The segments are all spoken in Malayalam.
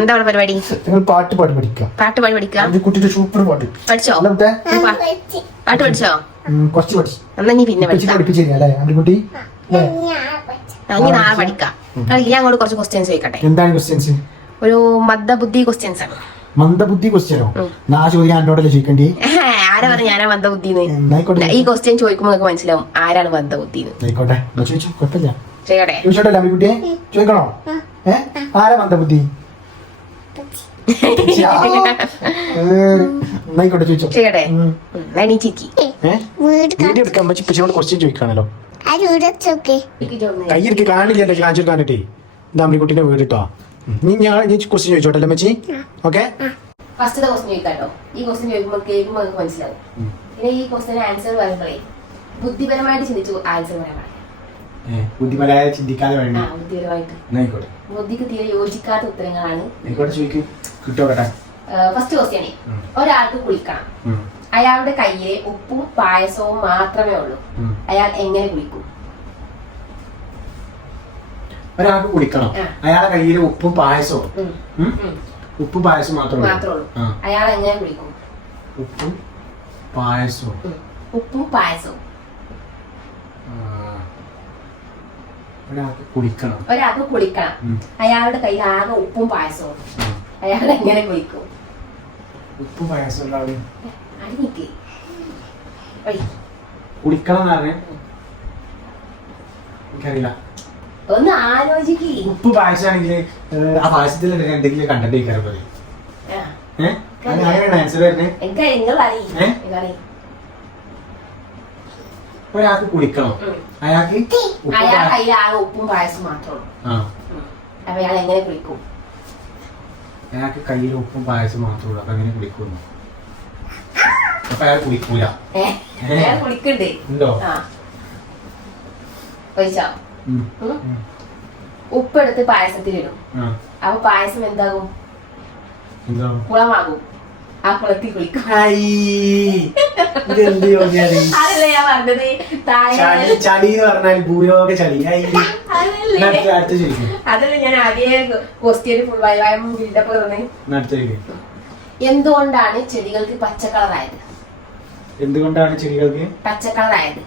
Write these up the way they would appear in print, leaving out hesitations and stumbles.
എന്താ പരിപാടി? പാട്ട് പാടി പഠിക്കാം. പാട്ട് പാടി പഠിക്കാം. കുട്ടിയുടെ സൂപ്പർ പാട്ട് പഠിച്ചോ? പാട്ട് പഠിച്ചോ? കുറച്ച് പഠിച്ചു. എന്നാ നീ പിന്നെ പഠിക്കാം. കുട്ടി നാളെ പഠിക്കാം. ഞാൻ അങ്ങോട്ട് കുറച്ച് ക്വസ്റ്റ്യൻസ് ചോദിക്കട്ടെ. എന്താണ് ക്വസ്റ്റ്യൻസ്? ഒരു മന്ദബുദ്ധി ക്വസ്റ്റ്യൻസ് ആണ്. മന്ദബുദ്ധി ക്വസ്റ്റ്യനോ? ആ ചോദ്യം എന്നോടല്ലേ ചോദിക്കേണ്ടി? ആരാ പറഞ്ഞ ഞാനാ മന്ദബുദ്ധിന്ന്? ഈ ക്വസ്റ്റ്യൻ ചോദിക്കുമ്പോൾ നിങ്ങൾക്ക് മനസ്സിലാവും ആരാണ് മന്ദബുദ്ധിന്ന്. ആയിക്കോട്ടെ, ചോദിച്ചോ, കുഴപ്പമില്ല. ചെയ്യട്ടെ? ചോദിച്ചോട്ടെ കുട്ടിയെ, ചോദിക്കണോ? ആരാ മന്ദബുദ്ധി? ആയിക്കോട്ടെ, ചോദിച്ചോ. ചെയ്യട്ടെ? വീഡിയോ എടുക്കാൻ പറ്റിയോട് ക്വസ്റ്റ്യൻ ചോദിക്കാണല്ലോ. കയ്യിലേക്ക് കാണില്ല കാണിച്ചു കാണിട്ടേ. ഇതാ കുട്ടീന്റെ വീട് കേട്ടോ. ഞാൻ ക്വസ്റ്റ്യൻ ചോദിച്ചോട്ടല്ലേ മച്ചി? ഓക്കെ, ഫസ്റ്റ് ക്വസ്റ്റ്യൻ ചോദിക്കാട്ടോ. ഈ ക്വസ്റ്റ്യൻ ചോദിക്കുമ്പോൾ കേൾക്കുമ്പോൾ നിങ്ങൾക്ക് മനസ്സിലാവും. പിന്നെ ഈ ക്വസ്റ്റ്യൻ ആൻസർ പറയുമ്പോഴേ ബുദ്ധിപരമായിട്ട് ചിന്തിച്ചു ആൻസർ പറയാൻ. ബുദ്ധിപരമായി ചിന്തിക്കാതെ വേണ്ട. ബുദ്ധിപരമായിട്ട് ബുദ്ധിക്ക് തീരെ യോജിക്കാത്ത ഉത്തരങ്ങളാണ്. കിട്ടോട്ടെ. ഫസ്റ്റ് ക്വസ്റ്റ്യൻ, ഒരാൾക്ക് കുളിക്കണം. അയാളുടെ കയ്യിലെ ഉപ്പും പായസവും മാത്രമേ ഉള്ളൂ. അയാൾ എങ്ങനെ കുളിക്കും? ഒരാൾക്ക് കുളിക്കണം, അയാളുടെ കയ്യില് ഉപ്പും പായസവും. ഉപ്പും പായസം മാത്രമേ ഉള്ളൂ. അയാൾ എങ്ങനെ കുളിക്കും? ഉപ്പും പായസവും. ഉപ്പും പായസവും. ഒരാൾക്ക് കുളിക്കണം. അയാളുടെ കയ്യിൽ ആകെ ഉപ്പും പായസവും. അയാൾ എങ്ങനെ കുളിക്കും? ഉപ്പും പായസം കുളിക്കണം എന്ന് പറഞ്ഞേ എനിക്കറിയില്ല. ഒന്ന് ആലോചിക്ക്. ഉപ്പ് പായസമാണെങ്കിൽ ആ പായസത്തിൽ എന്തെങ്കിലും കണ്ടന്റ് കഴിക്കാറ് പറയും. അങ്ങനെയാണ് ആൻസർ വരുന്നത്. ഒരാൾക്ക് കുളിക്കണം, അയാൾക്ക് ആകെ ഉപ്പും പായസം മാത്രമേ ഉള്ളൂ. അപ്പൊ അയാൾ എങ്ങനെ കുളിക്കും? അയാൾക്ക് കയ്യിൽ ഉപ്പും പായസം മാത്രമേ ഉള്ളൂ. അപ്പൊ എങ്ങനെ കുളിക്കുന്നു? അപ്പൊ അയാൾ കുളിക്കൂല. കുളിക്കണ്ടേ? ഉണ്ടോ? ഉപ്പെടുത്ത് പായസത്തിലിടും. അപ്പൊ പായസം എന്താകും? കുളമാകും. ആ കുളത്തിൽ കുളിക്കും. അതല്ലേ ഞാൻ പറഞ്ഞത്. അതല്ലേ ഞാൻ ആദ്യ ക്വസ്റ്റ്യൻ ഫുൾ ബിൽഡപ്പ് തന്നെ. എന്തുകൊണ്ടാണ് ചെടികൾക്ക് പച്ചക്കളറായത്? എന്തുകൊണ്ടാണ് ചെടികൾക്ക് പച്ചക്കളറായത്?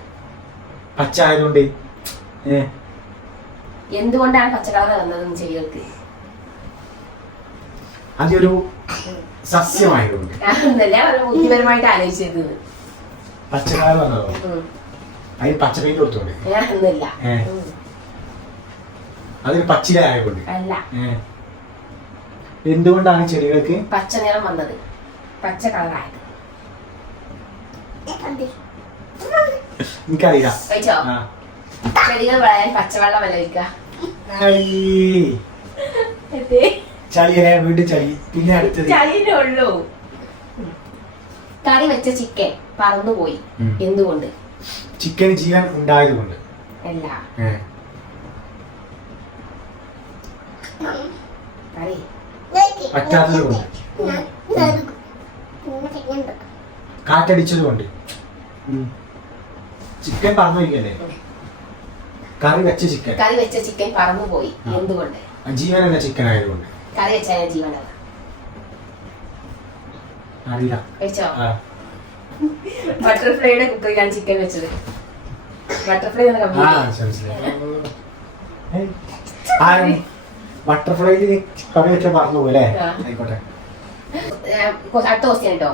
പച്ച ആയതുകൊണ്ട്. എന്തുകൊണ്ടാണ് പച്ചക്കളർ വന്നത് ചെടികൾക്ക്? അതൊരു സസ്യമായതുകൊണ്ട്. ബുദ്ധിപരമായിട്ട് ആലോചിച്ചത്. പച്ചക്കളർ വന്നതോ? അതിന് പച്ചപ്പേന്റ് കൊടുത്തോണ്ട്. അതൊരു പച്ചില ആയതുകൊണ്ട് അല്ല. എന്തുകൊണ്ടാണ് ചെടികൾക്ക് പച്ച നിറം വന്നത്? പച്ച കളറായത് എനിക്കറിയാം. ചെടികൾ വളരാൻ പച്ചവെള്ളം വല്ല ചളിയെ വീണ്ടും ചളി. പിന്നെ അടുത്തത് ചളിയേ ഉള്ളൂ. കറി വെച്ച ചിക്കൻ പറന്നുപോയി. എന്തുകൊണ്ട്? ചിക്കൻ ജീവൻ ഉണ്ടായതുകൊണ്ട്. അല്ല. പറ്റാത്തത് കൊണ്ട്. കാറ്റടിച്ചത് കൊണ്ട്. ചിക്കൻ പറന്നു പോയിക്കല്ലേ? കറി വെച്ച ചിക്കൻ പറന്നുപോയി. എന്തുകൊണ്ട്? ജീവനുള്ള ചിക്കൻ ആയതുകൊണ്ട്. കറി വെച്ചാൽ ജീവനല്ല. അറിയില്ല. ബട്ടർഫ്ലൈയുടെ കുക്കറിലാണ് ചിക്കൻ വെച്ചത്. ബട്ടർഫ്ലൈ ബട്ടർഫ്ലൈ കറി വെച്ചാൽ പറന്നു പോലെ. ആയിക്കോട്ടെ. അടുത്ത ക്വസ്റ്റ്യൻ കേട്ടോ.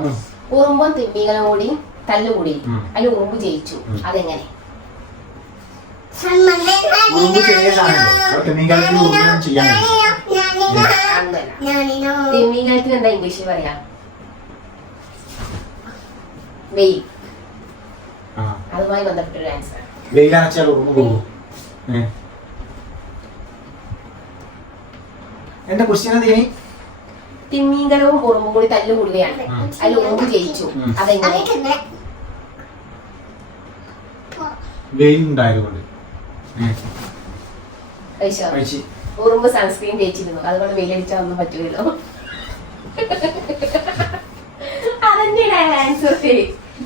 ഉറുമ്പും തിമ്മികളും കൂടി തല്ലുകൂടി അതിൽ ഉറുമ്പ് ജയിച്ചു. അതെങ്ങനെ? തിമ്മിങ്ങൾക്ക് എന്താ ഇംഗ്ലീഷിൽ പറയാ? വെയിൽ. അതുമായി ബന്ധപ്പെട്ടൊരു ആൻസർ. എന്റെ ക്വസ്റ്റ്യൻ എന്തിനാ? തിമ്മിങ്കലവും ഉറുമ്പും കൂടി തല്ലുകൂടുകയാണ്. അതിൽ ഉറുമ്പ് ജയിച്ചു. അതെങ്ങനെ? വെയിലുണ്ടായതുകൊണ്ട്. ഉറുമ്പ് സൺസ്ക്രീൻ തേച്ചിരുന്നു, അതുകൊണ്ട് വെയിലടിച്ചാൽ ഒന്നും പറ്റൂലല്ലോ. അതന്നെയാണ് ആൻസർ.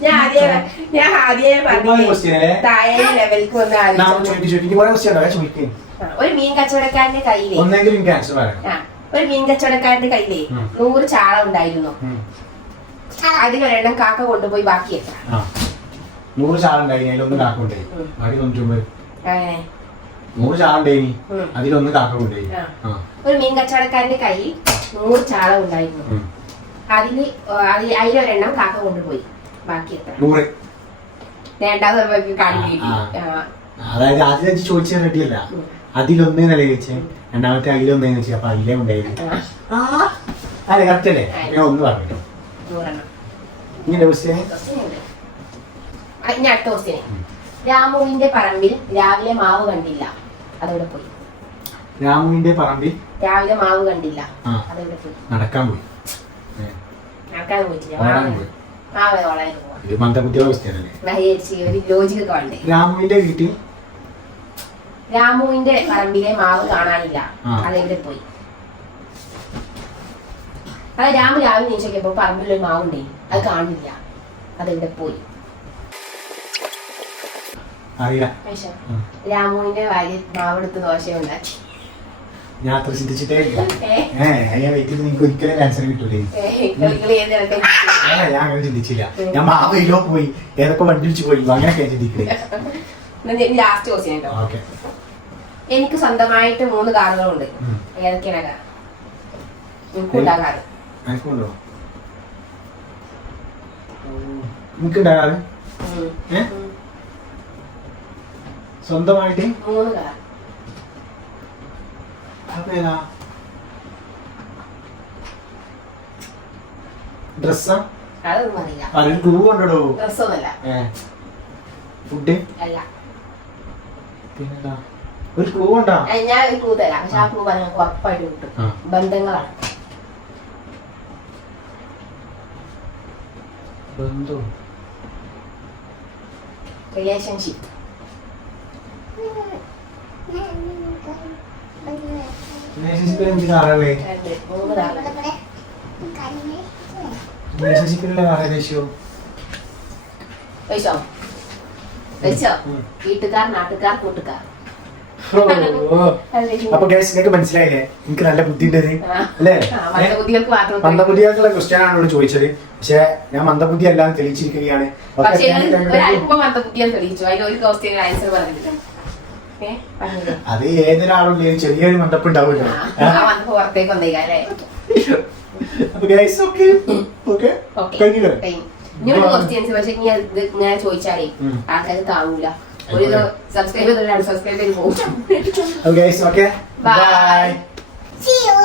ഞാൻ ആദ്യമേ പറഞ്ഞു താഴെ ലെവലിലേക്ക് വന്ന് ആലോചിച്ചു. ഒരു മീൻ കച്ചവടക്കാരന്റെ കയ്യിലേ ഒരു മീൻ കച്ചവടക്കാരന്റെ കയ്യിലേ 100 ചാള ഉണ്ടായിരുന്നു. അതിലൊരെണ്ണം കാക്ക കൊണ്ടുപോയി ബാക്കി എത്ര? 100 ചാള ഉണ്ടായി, അതിലൊന്ന് കാക്ക കൊണ്ടുപോയി, ബാക്കി 99. അങ്ങനെ 100 ചാള ഉണ്ടായി, അതിലൊന്ന് കാക്ക കൊണ്ടുപോയി. ഒരു മീൻ കച്ചവടക്കാരന്റെ കയ്യിൽ 100 ചാള ഉണ്ടായിരുന്നു. അതിലൊരെണ്ണം കാക്ക കൊണ്ടുപോയി, ബാക്കി എത്ര? 100. രണ്ടാമത് കാണിക്കിട്ടി. അതായത് ആദ്യം ചോദിച്ചാൽ റെഡിയല്ല, അതിലൊന്നേ നില ചോദിച്ചേ, രണ്ടാമത്തെ അതിലൊന്നേന്ന് വെച്ചാൽ അപ്പൊ അതിലേ ഉണ്ടായിരുന്നു. അതെ കറക്റ്റ് അല്ലേ? ഞാൻ ഒന്ന് പറഞ്ഞു. ഇങ്ങനെ അടുത്ത ക്വസ്റ്റ്യൻ. രാമുവിന്റെ പറമ്പിൽ രാവിലെ മാവ് കണ്ടില്ല, അതെവിടെ പോയി? രാമുവിന്റെ പറമ്പിൽ രാവിലെ മാവ് കണ്ടില്ല, അതെവിടെ പോയി? നടക്കാൻ പോയി. നടക്കാൻ പോയിട്ടില്ല, മാവ് വളരെ ഒരു ലോജിക്കൊക്കെ വേണ്ടേ? രാമുവിന്റെ വീട്ടിൽ രാമുവിന്റെ പറമ്പിലെ മാവ് കാണാനില്ല, അതെവിടെ പോയി? അത് രാമു രാവിലെ നീച്ചോക്കിയപ്പോ പറമ്പിലൊരു മാവുണ്ടേ, അത് കാണില്ല, അതെവിടെ പോയി? രാമുവിന്റെ ഭാര്യ മാവെടുത്ത് ദോശ ഉണ്ടാക്കി. ഞാൻ അത്ര ചിന്തിച്ചിട്ടേ ഇല്ല. നിങ്ങൾക്ക് ഒരിക്കലും ആൻസർ കിട്ടൂലേ? ഞാൻ അങ്ങനെ ചിന്തിച്ചില്ല. ഞാൻ മാവയിലോ പോയി, ഏതൊക്കെ വണ്ടി വിളിച്ച് പോയി, അങ്ങനെയൊക്കെ ചിന്തിക്കണേ. ലാസ്റ്റ് ക്വസ്റ്റ്യൻ കേട്ടോ. എനിക്ക് സ്വന്തമായിട്ട് 3 കാറുകളുണ്ട്. ഏതൊക്കെയാണ് കാർ? എനിക്കുണ്ടാ കാറ്. എനിക്കുണ്ടോ? എനിക്കുണ്ടാകാറ് സ്വന്തമായിട്ട് 3 കാർ. ഡ്രസ്സാ? അതൊന്നും അറിയില്ല. അതിന് ക്ലൂ കൊണ്ടോ? ഡ്രസ്സൊന്നുമല്ല. ഫുഡ് അല്ല. പിന്നെന്താ? ഒരു ക്ലൂ ഉണ്ടോ? ഞാൻ ഒരു ക്ലൂ തരാം, പക്ഷെ ആ ക്ലൂ പറഞ്ഞാൽ ഉറപ്പായിട്ട് കിട്ടും. ബന്ധങ്ങളാണ്. ബന്ധം, റിലേഷൻഷിപ്പ്. റിലേഷൻഷിപ്പിൽ എന്ത് കാറല്ലേ? 3 കാറുകൾ. റിലേഷൻഷിപ്പിലുള്ള കാറേ ദേഷ്യോ? വീട്ടുകാർ, നാട്ടുകാർ, കൂട്ടുകാർ. അപ്പൊ ഗൈസ് നിങ്ങൾക്ക് മനസ്സിലായില്ലേ എനിക്ക് നല്ല ബുദ്ധി ഉണ്ട് അല്ലേ? മന്ദബുദ്ധികൾക്കുള്ള ക്വസ്റ്റ്യൻ ആണ് ഇവിടെ ചോദിച്ചത്, പക്ഷെ ഞാൻ മന്ദബുദ്ധി അല്ലാന്ന് തെളിയിച്ചിരിക്കുകയാണ്. അത് ഏതൊരാളും ചെറിയൊരു മന്ദപ്പ് ഉണ്ടാവുമല്ലോ. അപ്പൊ ഗൈസ് ഓക്കെ ഓക്കെ ഇങ്ങനെ ചോദിച്ചാലേ ആൾക്കാർ കാണൂല. ഒരു സബ്സ്ക്രൈബ് ചെയ്ത് പോകും. Okay, bye. See you.